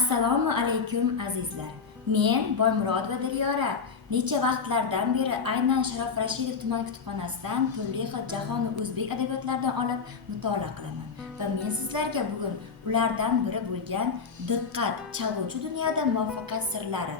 Assalomu alaykum azizlar. Men Boymurodova Dilyora. Necha vaqtlardan beri aynan Sharof Rashidov tuman kutubxonasidan turli xil jahon va o'zbek adabiyotlaridan olib mutolaa qilaman. Va men sizlarga bugun ulardan biri bo'lgan Diqqat chalg'uvchi dunyoda muvaffaqiyat sirlari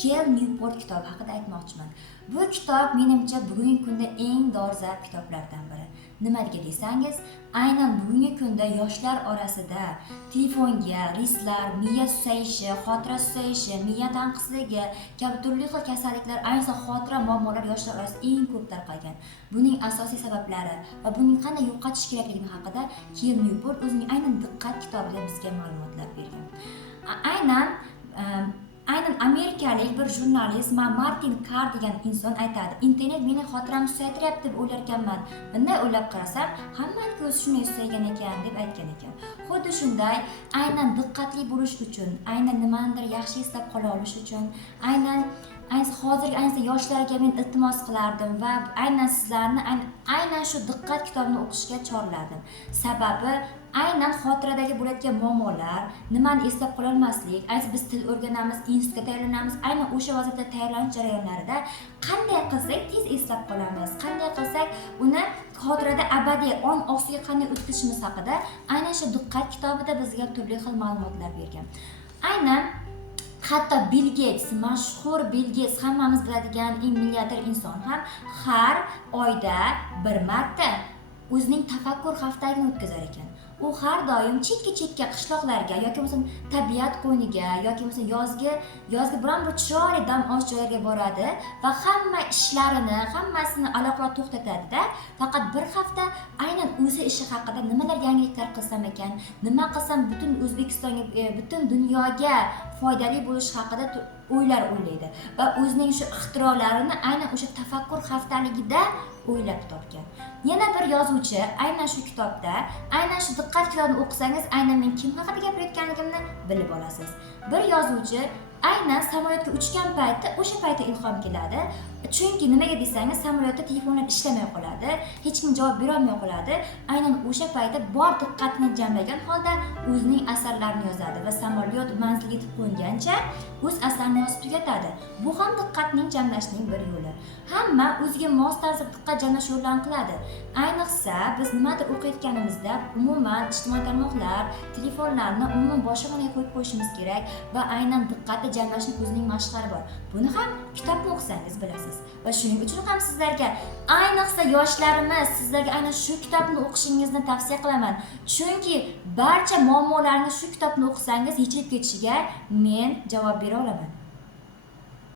Kel Nyuport kitobi haqida aytmoqchiman. Bu kitob menimcha bugungi kunda eng dolzarb kitoblardan biri. Nimaga desangiz, aynan bugungi kunda yoshlar orasida telefonga, rislar, miya susayishi, xotira susayishi, miya tanqisligi kabi turli xil kasalliklar, ayniqsa xotira muammolari yoshlar orasida eng ko'p tarqalgan. Buning asosiy sabablari va buning qanday yo'qotish kerakligi haqida Kel Nyuport o'zining aynan Diqqat kitobida bizga ma'lumotlar bergan. Aynan amerikalik bir jurnalist Martin Carr degan inson aytadi: internet meni xotiramni susaytiryapti deb o'ylar ekanman. Bunday o'ylab qarasam, hammaning ko'zi shunday susaygan ekan deb aytgan ekan. Xuddi shunday, aynan diqqatli bo'lish uchun, aynan nimanidir yaxshi eslab qola olish uchun, ayniqsa yoshlarga men iltimos qilardim va aynan sizlarni aynan shu Diqqat kitobini o'qishga chorlardim. Sababi aynan xotiradagi bo'layotgan muammolar, nimani eslab qololmaslik, ayniqsa biz til o'rganamiz, institutga tayyorlanamiz, aynan o'sha vaziyatda tayyorlanish jarayonlarida qanday qilsak tez eslab qolamiz, qanday qilsak uni xotirada abadiy on ostiga qanday o'tkazishimiz haqida aynan shu Diqqat kitobida bizga turli xil ma'lumotlar bergan. Aynan hatto Bill Gates, mashhur Bill Gates, hammamiz biladigan eng milliarder inson ham har oyda bir marta o'zining tafakkur haftaligini o'tkazar ekan. U har doim chekka qishloqlarga yoki bo'lmasam tabiat qo'yniga yoki bo'lmasam yozgi biron bir chiroyli dam olish joylariga boradi va hamma ishlarini, hammasini aloqalar to'xtatadi-da, faqat bir hafta aynan o'zi ishi haqida nimalar yangiliklar qilsam ekan, nima qilsam butun O'zbekistonga, butun dunyoga foydali bo'lish haqida o'ylaydi va o'zining shu ixtirolarini aynan o'sha tafakkur haftaligida o'ylab topgan. Yana bir yozuvchi aynan shu kitobda, aynan shu Diqqat kitobini o'qisangiz, aynan men kim haqida gapirayotganligimni bilib olasiz. Bir yozuvchi aynan samolyotga uchgan payti o'sha paytda ilhom keladi. Chunki nimaga desangiz, samolyotda telefonlar ishlamay qoladi, hech kim javob bera olmay qoladi. Aynan o'sha paytda bor diqqatini jamlagan holda o'zining asarlarini yozadi va samolyot manzilga yetib qo'ngancha o'z asarini yozib tugatadi. Bu ham diqqatning jamlashning bir yo'li. Hamma o'ziga mos tarzda diqqat jamlash yo'llarini qiladi. Ayniqsa biz nimadir o'qiyotganimizda umuman ijtimoiy tarmoqlar, telefonlarni umuman boshqa xonaga qo'yib qo'yishimiz kerak va aynan diqqatni jamlashning o'zining mashqlari bor. Buni ham kitobni o'qisangiz bilasiz. Va shuning uchun ham sizlarga, ayniqsa yoshlarimiz, sizlarga aynan shu kitobni o'qishingizni tavsiya qilaman. Chunki barcha muammolarni shu kitobni o'qisangiz yechilib ketishiga men javob bera olaman.